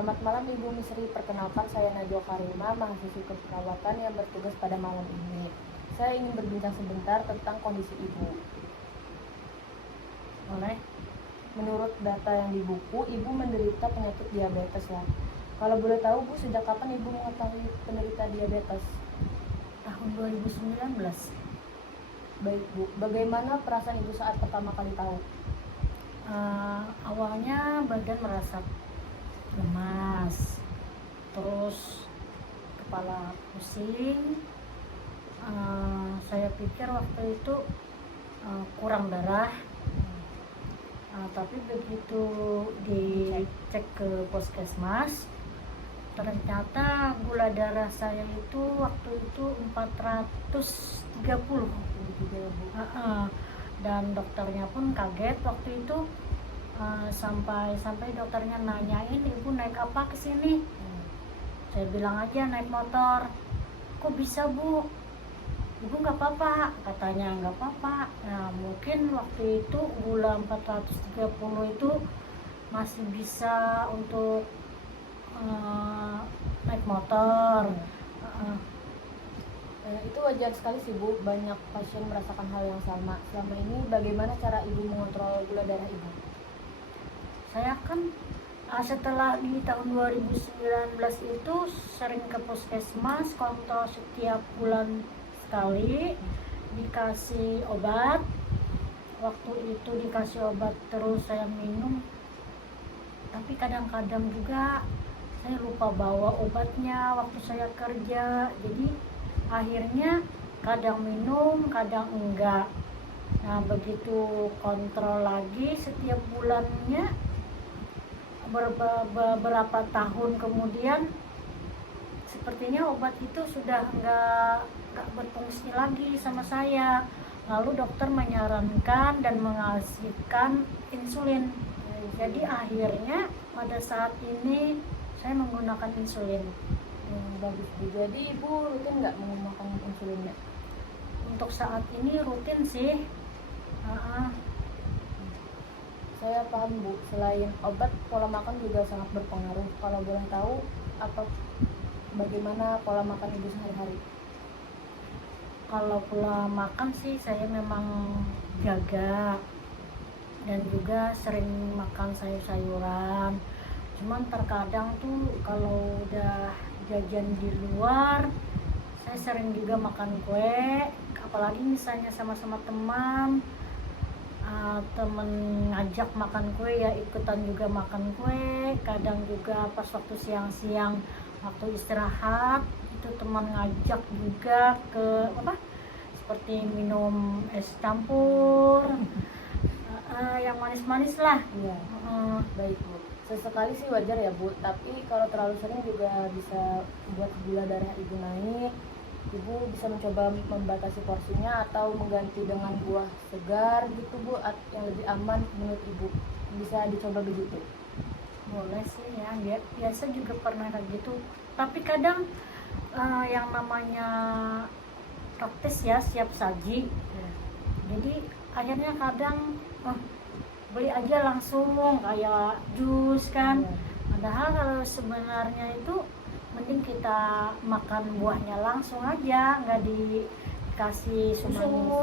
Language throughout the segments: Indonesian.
Selamat malam Ibu Misri, perkenalkan saya Najwa Karima, mahasiswi keperawatan yang bertugas pada malam ini. Saya ingin berbincang sebentar tentang kondisi Ibu. Boleh? Menurut data yang di buku, Ibu menderita penyakit diabetes ya. Kalau boleh tahu Bu, sejak kapan Ibu mengetahui penderita diabetes? Tahun 2019. Baik Bu, bagaimana perasaan Ibu saat pertama kali tahu? Awalnya badan merasa lemas, terus kepala pusing. Saya pikir waktu itu kurang darah, tapi begitu dicek ke puskesmas, ternyata gula darah saya itu waktu itu 430. Dan dokternya pun kaget waktu itu, sampai dokternya nanyain, ibu naik apa ke sini? Saya bilang aja naik motor. Kok bisa Bu? Ibu nggak apa-apa, katanya nggak apa-apa. Nah mungkin waktu itu gula 430 itu masih bisa untuk naik motor. Itu wajar sekali sih Bu, banyak pasien merasakan hal yang sama. Selama ini bagaimana cara Ibu mengontrol gula darah Ibu? Saya kan setelah di tahun 2019 itu sering ke puskesmas, kontrol setiap bulan sekali, dikasih obat. Waktu itu dikasih obat terus saya minum, tapi kadang-kadang juga saya lupa bawa obatnya waktu saya kerja, jadi akhirnya kadang minum, kadang enggak. Nah begitu kontrol lagi setiap bulannya, beberapa tahun kemudian sepertinya obat itu sudah enggak berfungsi lagi sama saya. Lalu dokter menyarankan dan mengasihkan insulin. Jadi akhirnya pada saat ini saya menggunakan insulin. Bagus Bu. Jadi Ibu rutin nggak menggunakan insulinnya? Untuk saat ini rutin sih. Saya paham Bu, selain obat, pola makan juga sangat berpengaruh. Kalau boleh tahu, bagaimana pola makan Ibu sehari-hari? Kalau pola makan sih saya memang jaga, dan juga sering makan sayur-sayuran. Cuman terkadang tuh kalau udah jajan di luar, saya sering juga makan kue, apalagi misalnya sama-sama teman, temen ngajak makan kue ya ikutan juga makan kue. Kadang juga pas waktu siang-siang waktu istirahat itu teman ngajak juga ke seperti minum es campur, yang manis-manis lah. Iya. Baik Bu, sesekali sih wajar ya Bu, tapi kalau terlalu sering juga bisa buat gula darah Ibu naik. Ibu bisa mencoba membatasi porsinya atau mengganti dengan buah segar gitu Bu, yang lebih aman menurut Ibu. Bisa dicoba begitu. Boleh sih ya, biasa juga pernah kayak gitu. Tapi kadang yang namanya praktis ya, siap saji. Jadi akhirnya kadang beli aja langsung kayak jus kan. Padahal kalau sebenarnya itu mending kita makan buahnya langsung aja, nggak dikasih susu,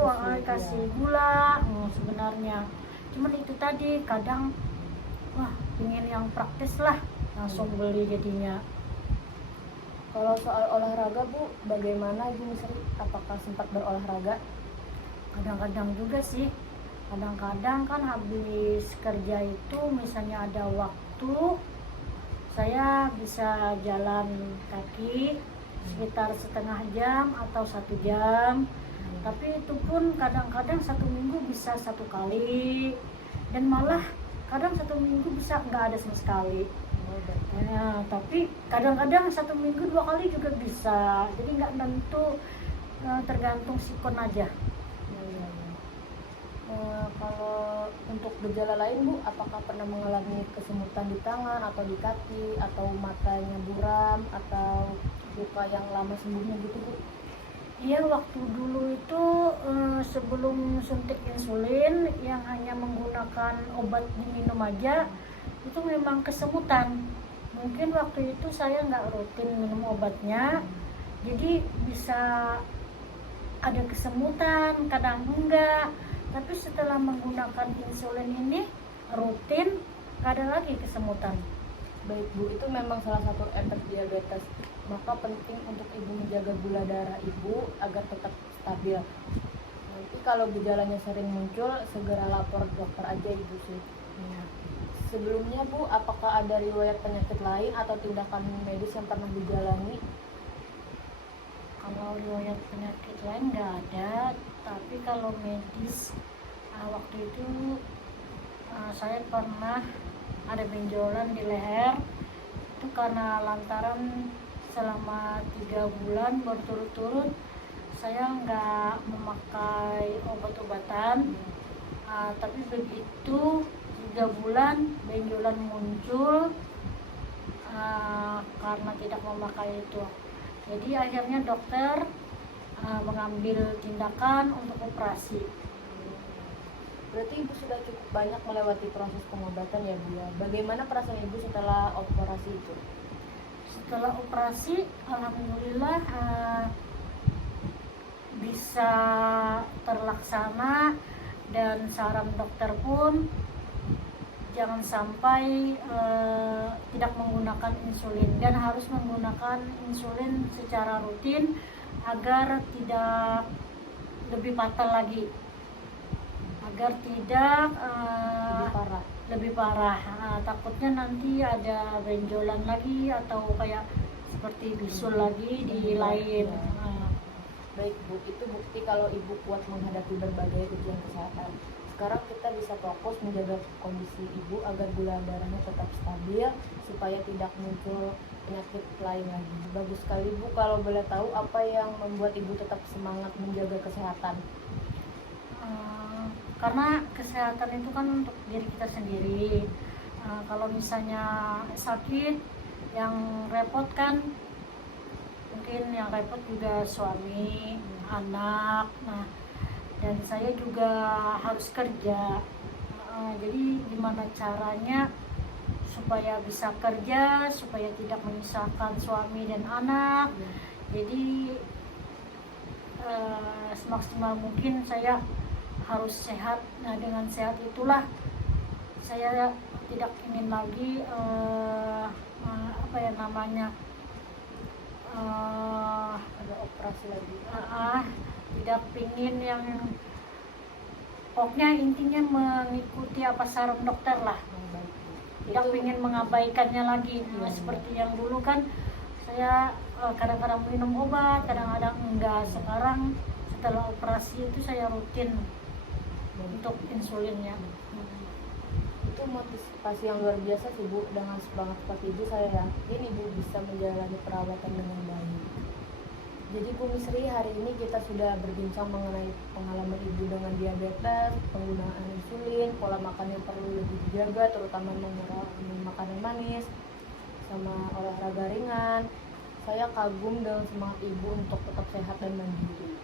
kasih gula. Sebenarnya cuman itu tadi, kadang ingin yang praktis lah, langsung beli jadinya. Kalau soal olahraga Bu, bagaimana Ibu Misri? Apakah sempat berolahraga? Kadang-kadang juga sih. Kadang-kadang kan habis kerja itu misalnya ada waktu, saya bisa jalan kaki sekitar setengah jam atau 1 jam. Tapi itu pun kadang-kadang 1 minggu bisa 1 kali, dan malah kadang 1 minggu bisa nggak ada sama sekali. Tapi kadang-kadang 1 minggu 2 kali juga bisa. Jadi nggak tentu, tergantung sikon aja. Kalau untuk gejala lain Bu, apakah pernah mengalami kesemutan di tangan atau di kaki, atau matanya buram, atau luka yang lama sembuhnya gitu Bu? Iya, waktu dulu itu sebelum suntik insulin yang hanya menggunakan obat diminum aja, itu memang kesemutan. Mungkin waktu itu saya nggak rutin minum obatnya, jadi bisa ada kesemutan, kadang enggak. Tapi setelah menggunakan insulin ini rutin, nggak ada lagi kesemutan. Baik Bu, itu memang salah satu efek diabetes. Maka penting untuk Ibu menjaga gula darah Ibu agar tetap stabil. Nanti kalau gejalanya sering muncul, segera lapor dokter aja Ibu sih. Ya. Sebelumnya Bu, apakah ada riwayat penyakit lain atau tindakan medis yang pernah dijalani? Kalau riwayat penyakit lain nggak ada, tapi kalau medis waktu itu saya pernah ada benjolan di leher. Itu karena lantaran selama 3 bulan berturut-turut saya nggak memakai obat-obatan. Tapi begitu 3 bulan benjolan muncul karena tidak memakai itu. Jadi akhirnya dokter mengambil tindakan untuk operasi. Berarti Ibu sudah cukup banyak melewati proses pengobatan ya Bu ya. Bagaimana perasaan Ibu setelah operasi itu? Setelah operasi, alhamdulillah bisa terlaksana, dan saran dokter pun jangan sampai tidak menggunakan insulin, dan harus menggunakan insulin secara rutin agar tidak lebih fatal lagi, agar tidak lebih parah. Takutnya nanti ada benjolan lagi atau kayak seperti bisul lagi di lain. Baik Bu, itu bukti kalau Ibu kuat menghadapi berbagai ujian kesehatan. Sekarang kita bisa fokus menjaga kondisi Ibu agar gula darahnya tetap stabil supaya tidak muncul penyakit lain lagi. Bagus sekali Bu, kalau boleh tahu apa yang membuat Ibu tetap semangat menjaga kesehatan? Karena kesehatan itu kan untuk diri kita sendiri. Kalau misalnya sakit, yang repot kan mungkin yang repot juga suami, anak. Nah, dan saya juga harus kerja. Jadi gimana caranya supaya bisa kerja, supaya tidak menyusahkan suami dan anak. Jadi semaksimal mungkin saya harus sehat. Nah, dengan sehat itulah saya tidak ingin lagi Ada operasi lagi? tidak pingin yang pokoknya intinya mengikuti apa saran dokter lah. Tidak pingin mengabaikannya lagi. Seperti yang dulu kan saya kadang-kadang minum obat, kadang-kadang enggak. Sekarang setelah operasi itu saya rutin untuk insulinnya. Itu motivasi yang luar biasa sih Bu. Dengan semangat seperti Ibu, saya yakin Ibu bisa menjalani perawatan dengan baik. Jadi Bu Misri, hari ini kita sudah berbincang mengenai pengalaman Ibu dengan diabetes, penggunaan insulin, pola makan yang perlu lebih dijaga, terutama mengurangi makanan manis, sama olahraga ringan. Saya kagum dengan semangat Ibu untuk tetap sehat dan mandiri.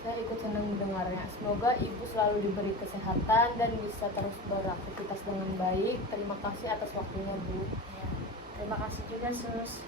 Saya ikut senang mendengarnya. Semoga Ibu selalu diberi kesehatan dan bisa terus beraktivitas dengan baik. Terima kasih atas waktunya Bu. Terima kasih juga Sus.